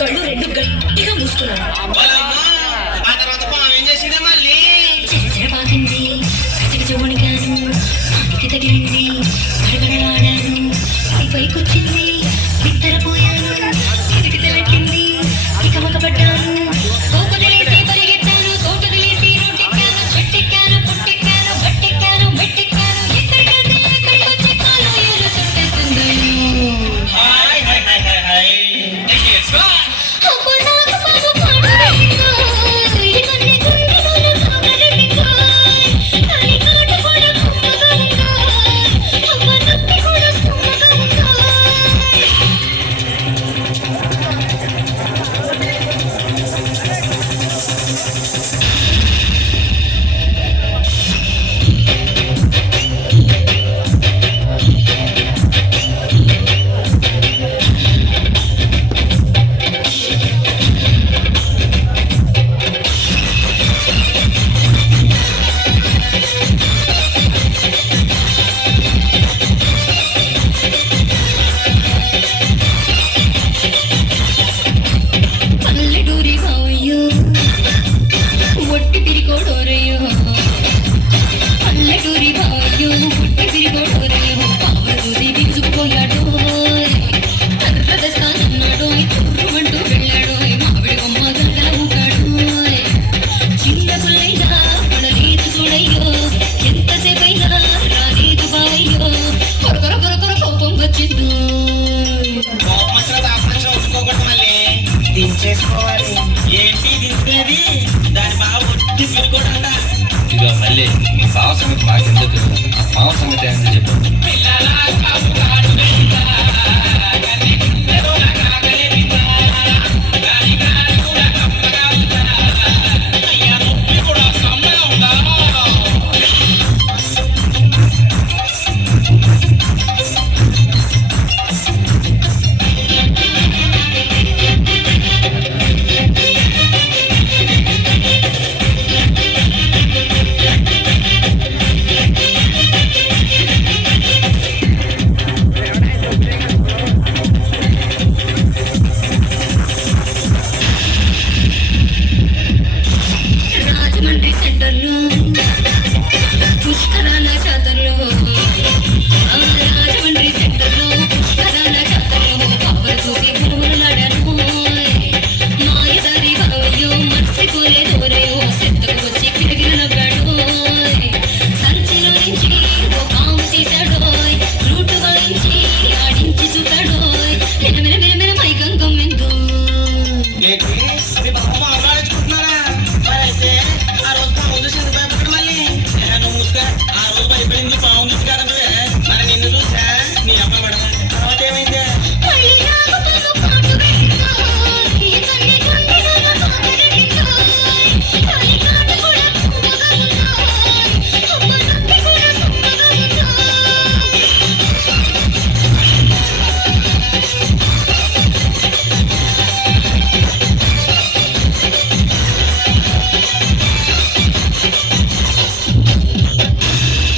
కళ్ళు రెండు గట్టిగా మూసుకున్నాను. పాకింది చెవణిగాను అందుకి తగిలింది గడగడలాడాను పైకొచ్చింది బిత్తరపోయాను ఎదుటి పెట్టింది ఇక మగపడ్డాను తోటదిలేసి పరిగెత్తాను తోటదిలేసి రోడ్డెక్కాను చెట్టెక్కాను పుట్టెక్కాను బట్టెక్కాను మెట్టెక్కాను ఎక్కడికంటే ఎక్కడికి వచ్చి కాలు ఏలు చుట్టేస్తుంది. దించేసుకోవాలి ఏంటి దించేది దాని బాగా ఒట్టి పిలుకోడంట. ఇక మళ్ళీ మీ బావ సంగతి మాకెందుకు, మావ సంగతి ఏంటో చెప్పు.